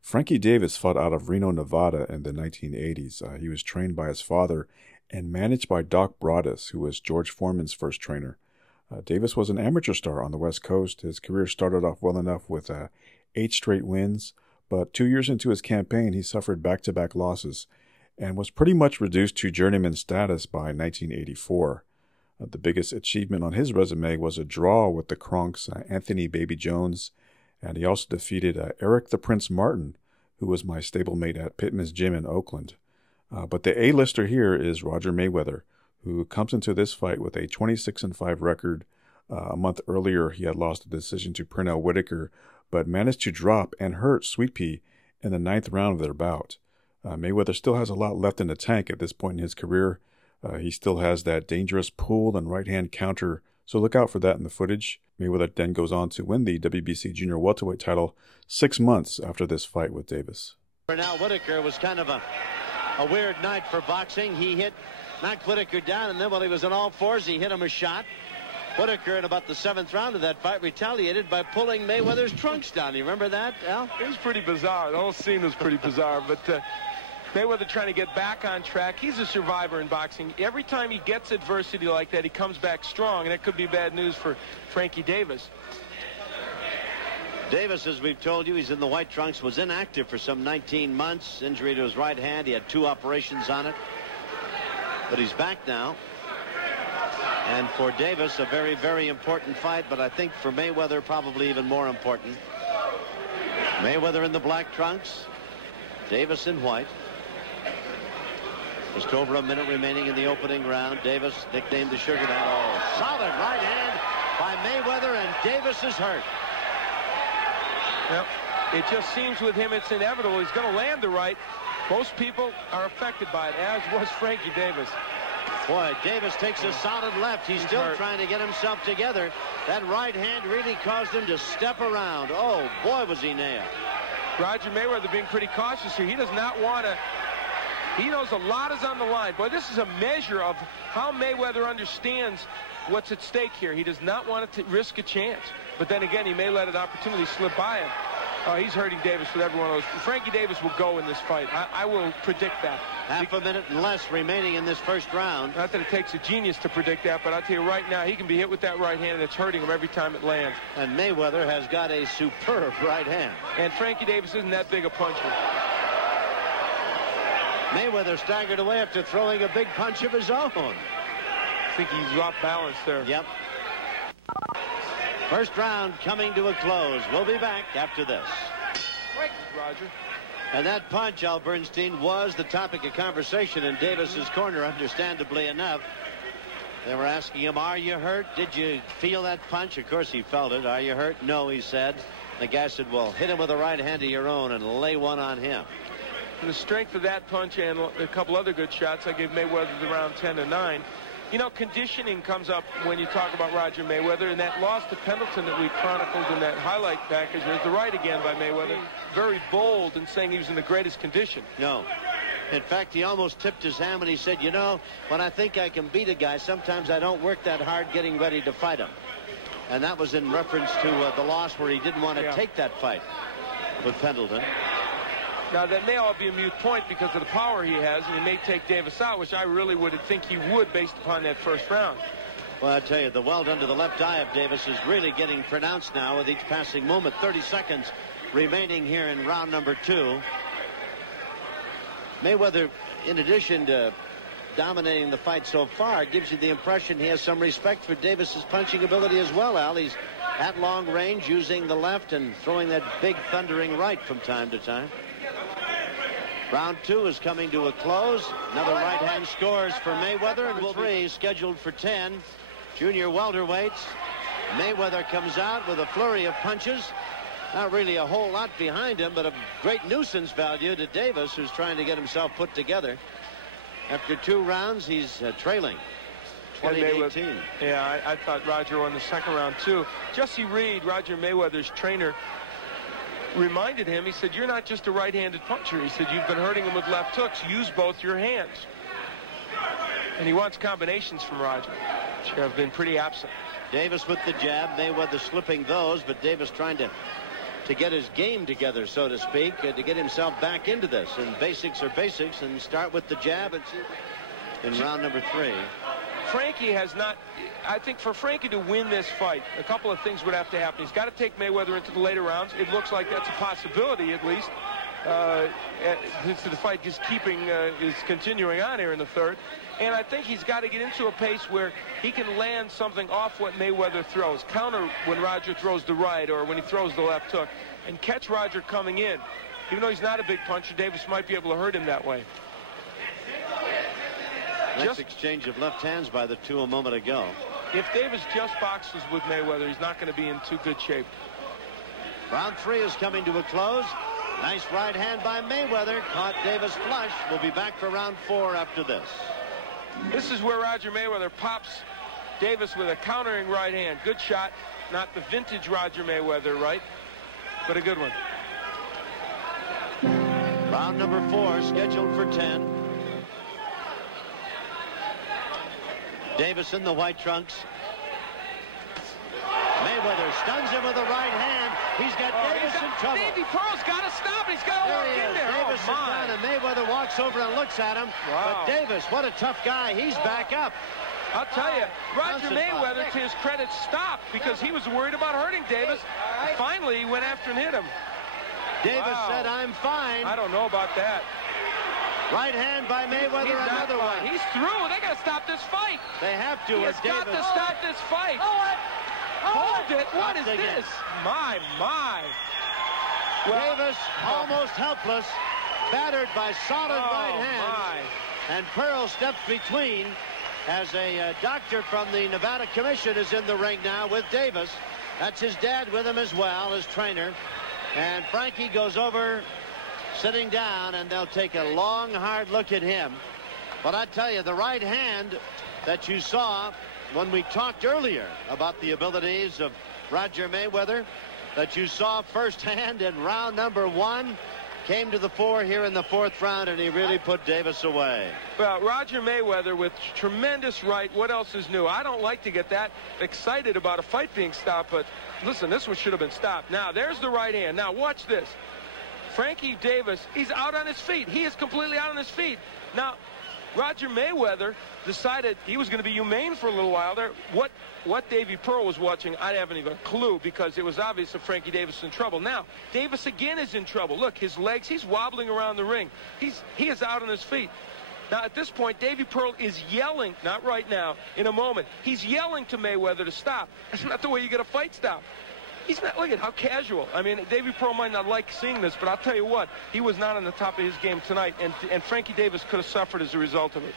Frankie Davis fought out of Reno, Nevada in the 1980s. He was trained by his father and managed by Doc Broadus, who was George Foreman's first trainer. Davis was an amateur star on the West Coast. His career started off well enough with 8 straight wins, but 2 years into his campaign, he suffered back-to-back losses and was pretty much reduced to journeyman status by 1984. The biggest achievement on his resume was a draw with the Kronks, Anthony Baby Jones, and he also defeated Eric the Prince Martin, who was my stablemate at Pittman's Gym in Oakland. But the A-lister here is Roger Mayweather, who comes into this fight with a 26-5 record. A month earlier, he had lost a decision to Pernell Whitaker, but managed to drop and hurt Sweet Pea in the 9th round of their bout. Mayweather still has a lot left in the tank at this point in his career. He still has that dangerous pull and right-hand counter, so look out for that in the footage. Mayweather then goes on to win the WBC Junior Welterweight title 6 months after this fight with Davis. Pernell Whitaker was kind of a weird night for boxing. He knocked Whitaker down, and then while he was on all fours, he hit him a shot. Whitaker, in about the 7th round of that fight, retaliated by pulling Mayweather's trunks down. You remember that, Al? It was pretty bizarre. The whole scene was pretty bizarre, but Mayweather trying to get back on track. He's a survivor in boxing. Every time he gets adversity like that, he comes back strong, and that could be bad news for Frankie Davis. Davis, as we've told you, he's in the white trunks, was inactive for some 19 months. Injury to his right hand. He had 2 operations on it. But he's back now. And for Davis, a very, very important fight, but I think for Mayweather, probably even more important. Mayweather in the black trunks, Davis in white. Just over a minute remaining in the opening round. Davis, nicknamed the Sugar Man. Oh, solid right hand by Mayweather, and Davis is hurt. Yep. It just seems with him it's inevitable. He's going to land the right. Most people are affected by it, as was Frankie Davis. Boy, Davis takes a solid left. He's still trying to get himself together. That right hand really caused him to step around. Oh, boy, was he nailed. Roger Mayweather being pretty cautious here. He does not want to. He knows a lot is on the line. Boy, this is a measure of how Mayweather understands what's at stake here. He does not want to risk a chance. But then again, he may let an opportunity slip by him. Oh, he's hurting Davis with every one of those. Frankie Davis will go in this fight. I will predict that. Half a minute and less remaining in this first round. Not that it takes a genius to predict that, but I'll tell you right now, he can be hit with that right hand, and it's hurting him every time it lands. And Mayweather has got a superb right hand. And Frankie Davis isn't that big a puncher. Mayweather staggered away after throwing a big punch of his own. I think he's off balance there. Yep. First round coming to a close. We'll be back after this. Roger. And that punch, Al Bernstein, was the topic of conversation in Davis's corner, understandably enough. They were asking him, are you hurt? Did you feel that punch? Of course he felt it. Are you hurt? No, he said. The guy said, well, hit him with a right hand of your own and lay one on him. And the strength of that punch and a couple other good shots, I gave Mayweather the round 10-9. You know, conditioning comes up when you talk about Roger Mayweather, and that loss to Pendleton that we chronicled in that highlight package was the right again by Mayweather. Very bold in saying he was in the greatest condition. No. In fact, he almost tipped his hand when he said, you know, when I think I can beat a guy, sometimes I don't work that hard getting ready to fight him. And that was in reference to the loss where he didn't want to take that fight with Pendleton. Now, that may all be a moot point because of the power he has, and he may take Davis out, which I really would think he would based upon that first round. Well, I tell you, the welt under the left eye of Davis is really getting pronounced now with each passing moment. 30 seconds remaining here in round number 2. Mayweather, in addition to dominating the fight so far, gives you the impression he has some respect for Davis's punching ability as well, Al. He's at long range using the left and throwing that big thundering right from time to time. Round 2 is coming to a close. Another right-hand scores for Mayweather, and 3 scheduled for 10. Junior welterweights. Mayweather comes out with a flurry of punches. Not really a whole lot behind him, but a great nuisance value to Davis, who's trying to get himself put together. After 2 rounds, he's trailing. 20-18. Yeah, I thought Roger won the second round, too. Jesse Reed, Roger Mayweather's trainer, reminded him, he said, you're not just a right-handed puncher. He said, you've been hurting him with left hooks. Use both your hands. And he wants combinations from Roger, which have been pretty absent. Davis with the jab, Mayweather slipping those, but Davis trying to to get his game together, so to speak, to get himself back into this. And basics are basics, and start with the jab and in round number 3. Frankie has not. I think for Frankie to win this fight, a couple of things would have to happen. He's got to take Mayweather into the later rounds. It looks like that's a possibility, at least. Since the fight is continuing on here in the 3rd. And I think he's got to get into a pace where he can land something off what Mayweather throws. Counter when Roger throws the right or when he throws the left hook. And catch Roger coming in. Even though he's not a big puncher, Davis might be able to hurt him that way. Nice exchange of left hands by the two a moment ago. If Davis just boxes with Mayweather, he's not going to be in too good shape. Round 3 is coming to a close. Nice right hand by Mayweather. Caught Davis flush. We'll be back for round 4 after this. This is where Roger Mayweather pops Davis with a countering right hand. Good shot. Not the vintage Roger Mayweather, right? But a good one. Round number 4 scheduled for 10. Davis in the white trunks. Mayweather stuns him with a right hand. He's got Davis in trouble. Davey Pearl's got to stop. He's got to walk in there. Davis is down, and Mayweather walks over and looks at him. Wow. But Davis, what a tough guy. He's back up. I'll tell you, Roger Mayweather, to his credit, stopped because he was worried about hurting Davis. Finally, he went after and hit him. Davis said, "I'm fine." I don't know about that. Right hand by Mayweather, another one. He's through. They got to stop this fight. They have to. He's got to stop this fight. Hold it. What is this? My. Well, Davis almost helpless, battered by solid right hand. And Pearl steps between as a doctor from the Nevada Commission is in the ring now with Davis. That's his dad with him as well, his trainer. And Frankie goes over, sitting down, and they'll take a long, hard look at him. But I tell you, the right hand that you saw when we talked earlier about the abilities of Roger Mayweather, that you saw firsthand in round number 1, came to the fore here in the 4th round, and he really put Davis away. Well, Roger Mayweather with tremendous right. What else is new? I don't like to get that excited about a fight being stopped, but listen, this one should have been stopped. Now, there's the right hand. Now, watch this. Frankie Davis, he's out on his feet. He is completely out on his feet. Now, Roger Mayweather decided he was going to be humane for a little while there. What Davey Pearl was watching, I haven't even a clue, because it was obvious that Frankie Davis is in trouble. Now, Davis again is in trouble. Look, his legs, he's wobbling around the ring. He is out on his feet. Now, at this point, Davey Pearl is yelling, not right now, in a moment. He's yelling to Mayweather to stop. That's not the way you get a fight stop. He's not, look at how casual. I mean, Davey Pearl might not like seeing this, but I'll tell you what, he was not on the top of his game tonight, and Frankie Davis could have suffered as a result of it.